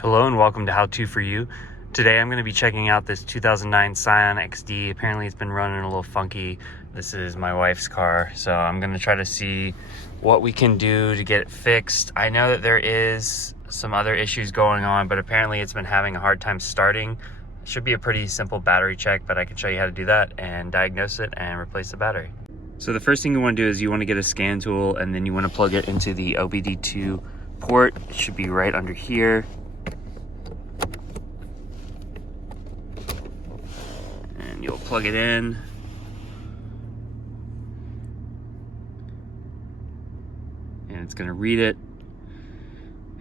Hello and welcome to How To For You. Today I'm going to be checking out this 2009 Scion XD. Apparently it's been running a little funky. This is my wife's car, so I'm going to try to see what we can do to get it fixed. I know that there is some other issues going on, but apparently it's been having a hard time starting. It should be a pretty simple battery check, but I can show you how to do that and diagnose it and replace the battery. So the first thing you want to do is you want to get a scan tool, and then you want to plug it into the OBD2 port. It should be right under here. You'll plug it in, and it's going to read it,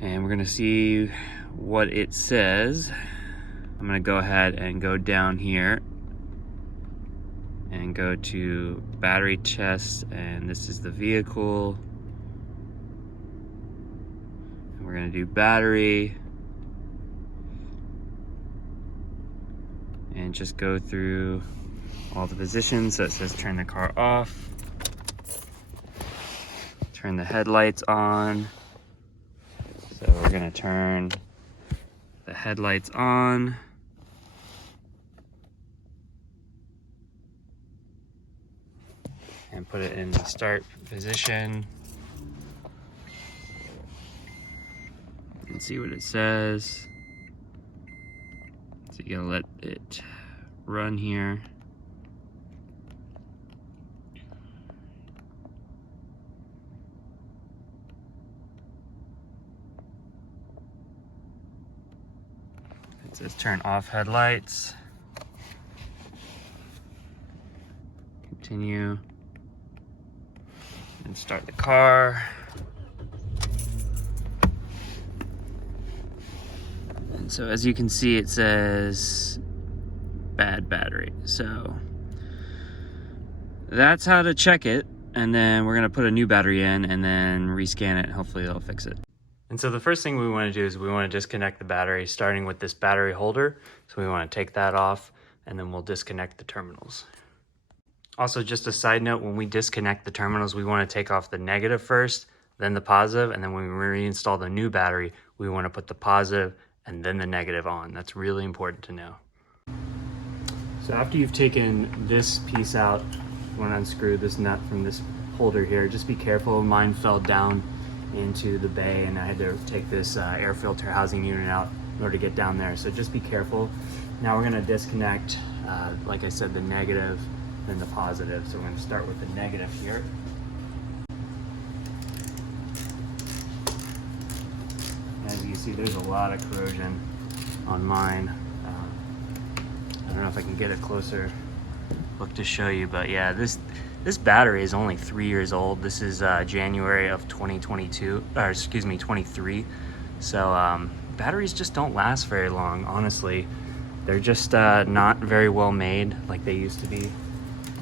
and we're going to see what it says. I'm going to go ahead and go down here and go to battery test, and this is the vehicle, and we're going to do battery. And just go through all the positions. So it says turn the car off, turn the headlights on. So we're gonna turn the headlights on. And put it in the start position. And see what it says. So you gotta let it run here. It says turn off headlights. Continue. And start the car. So as you can see, it says bad battery. So that's how to check it. And then we're gonna put a new battery in and then rescan it. Hopefully it'll fix it. And so the first thing we wanna do is we wanna disconnect the battery, starting with this battery holder. So we wanna take that off, and then we'll disconnect the terminals. Also, just a side note, when we disconnect the terminals, we wanna take off the negative first, then the positive, and then when we reinstall the new battery, we wanna put the positive and then the negative on. That's really important to know. So after you've taken this piece out, you want to unscrew this nut from this holder here. Just be careful. Mine fell down into the bay, and I had to take this air filter housing unit out in order to get down there. So just be careful. Now we're going to disconnect, like I said, the negative, then the positive. So we're going to start with the negative here. As you see, there's a lot of corrosion on mine. I don't know if I can get a closer look to show you, but yeah, this battery is only 3 years old. This is January of 2022, or excuse me, 23. So batteries just don't last very long, honestly. They're just not very well made like they used to be.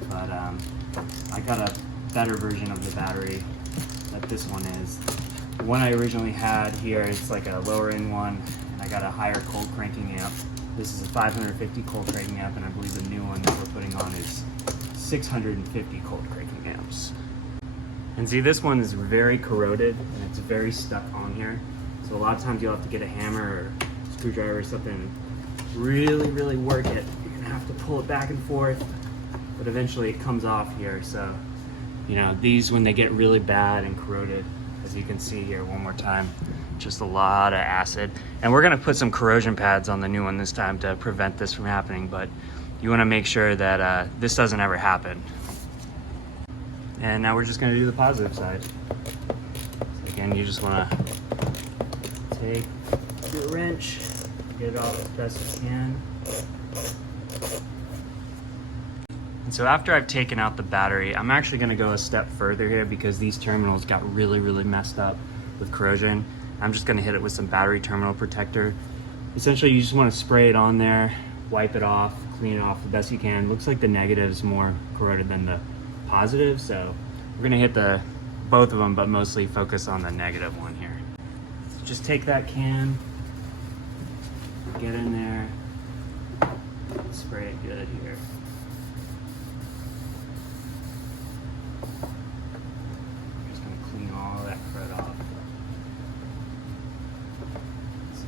But I got a better version of the battery that this one is. The one I originally had here, it's like a lower end one, and I got a higher cold cranking amp. This is a 550 cold cranking amp, and I believe the new one that we're putting on is 650 cold cranking amps. And see, this one is very corroded, and it's very stuck on here. So a lot of times you'll have to get a hammer or screwdriver or something and really work it. You're gonna have to pull it back and forth, but eventually it comes off here. So, you know, these, when they get really bad and corroded, as you can see here one more time, just a lot of acid. And we're gonna put some corrosion pads on the new one this time to prevent this from happening, but you wanna make sure that this doesn't ever happen. And now we're just gonna do the positive side. So again, you just wanna take your wrench, get it off as best as you can. And so after I've taken out the battery, I'm actually gonna go a step further here because these terminals got really messed up with corrosion. I'm just gonna hit it with some battery terminal protector. Essentially, you just wanna spray it on there, wipe it off, clean it off the best you can. Looks like the negative is more corroded than the positive, so we're gonna hit both of them, but mostly focus on the negative one here. So just take that can, get in there, spray it good here.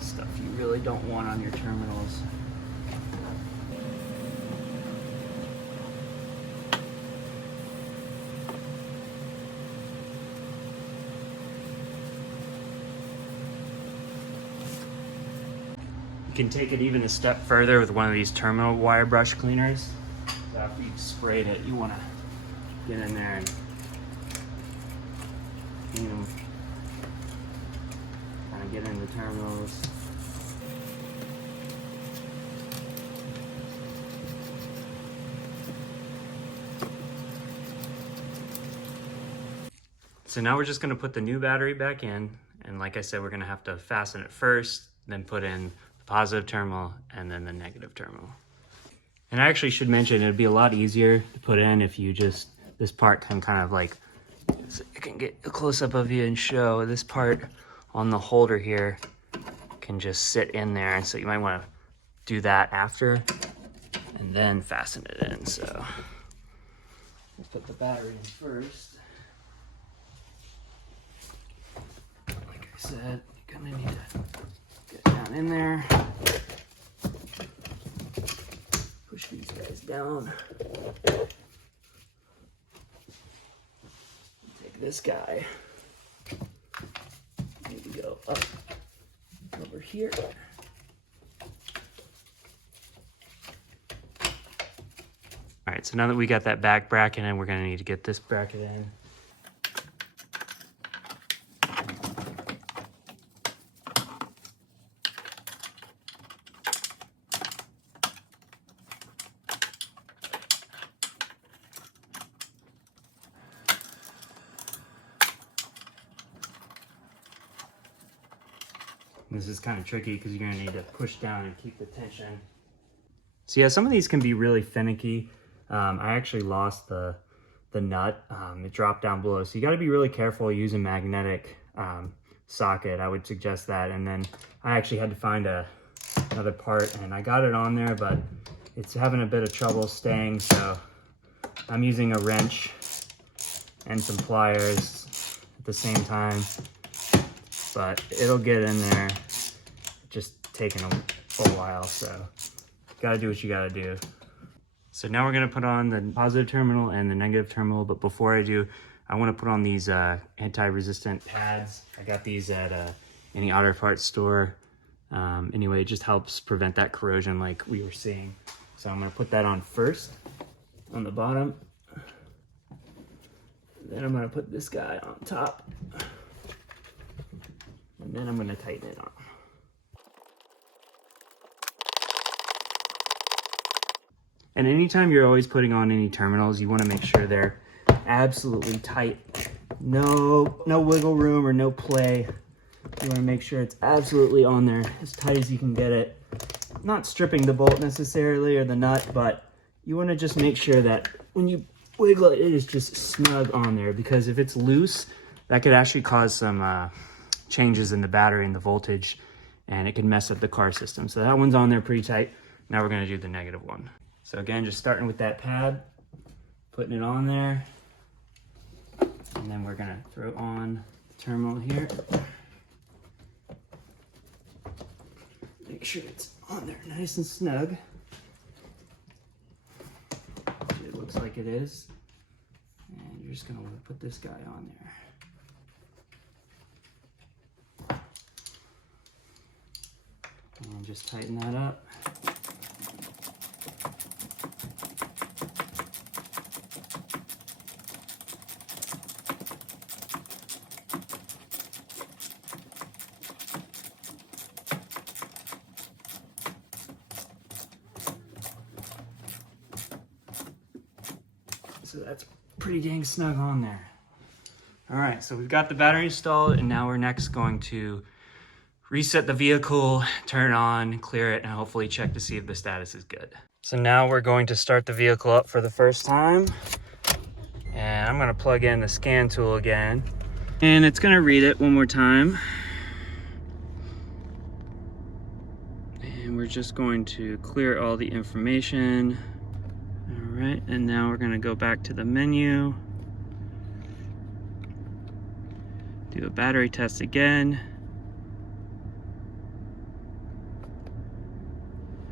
Stuff you you really don't want on your terminals. You can take it even a step further with one of these terminal wire brush cleaners. So after you've sprayed it, you want to get in there and clean them. Kind of get in the terminals. So now we're just going to put the new battery back in, and like I said, we're going to have to fasten it first, then put in the positive terminal and then the negative terminal. And I actually should mention, it'd be a lot easier to put in if you just, this part can kind of like, so I can get a close-up of you and show this part on the holder here can just sit in there, and so you might want to do that after and then fasten it in. So let's put the battery in first. Like I said, you're gonna need to get down in there, push these guys down. Take this guy, maybe go up over here. All right, so now that we got that back bracket in, we're gonna need to get this bracket in. This is kind of tricky because you're gonna need to push down and keep the tension. So yeah, some of these can be really finicky. I actually lost the nut. It dropped down below. So you gotta be really careful using magnetic socket. I would suggest that. And then I actually had to find another part, and I got it on there, but it's having a bit of trouble staying. So I'm using a wrench and some pliers at the same time. But it'll get in there, just taking a while, so gotta do what you gotta do. So now we're gonna put on the positive terminal and the negative terminal, but before I do, I wanna put on these anti-resistant pads. I got these at any auto parts store. Anyway, it just helps prevent that corrosion like we were seeing. So I'm gonna put that on first, on the bottom. Then I'm gonna put this guy on top. And then I'm going to tighten it on. And anytime you're always putting on any terminals, you want to make sure they're absolutely tight. No wiggle room or no play. You want to make sure it's absolutely on there, as tight as you can get it. Not stripping the bolt necessarily or the nut, but you want to just make sure that when you wiggle it, it is just snug on there, because if it's loose, that could actually cause some changes in the battery and the voltage, and it can mess up the car system. So that one's on there pretty tight. Now we're going to do the negative one. So again, just starting with that pad, putting it on there, and then we're going to throw on the terminal here. Make sure it's on there nice and snug. It looks like it is. And you're just going to want to put this guy on there. And just tighten that up. So that's pretty dang snug on there. All right, so we've got the battery installed, and now we're next going to reset the vehicle, turn on, clear it, and hopefully check to see if the status is good. So now we're going to start the vehicle up for the first time. And I'm gonna plug in the scan tool again. And it's gonna read it one more time. And we're just going to clear all the information. All right, and now we're gonna go back to the menu. Do a battery test again.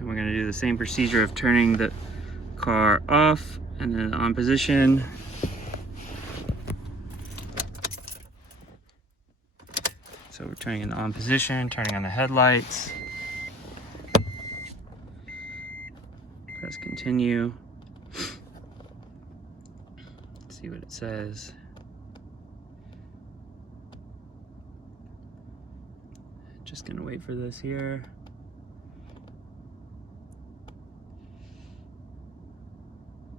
And we're gonna do the same procedure of turning the car off and then on position. So we're turning in the on position, turning on the headlights. Press continue. Let's see what it says. Just gonna wait for this here.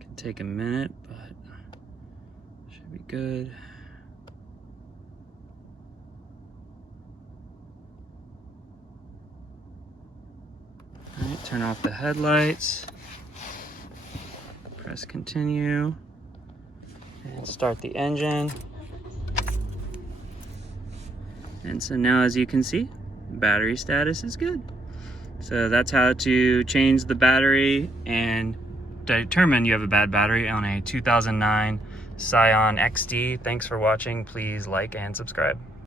Can take a minute, but should be good. All right, turn off the headlights. Press continue. And start the engine. And so now, as you can see, battery status is good. So that's how to change the battery and determine you have a bad battery on a 2009 Scion XD. Thanks for watching. Please like and subscribe.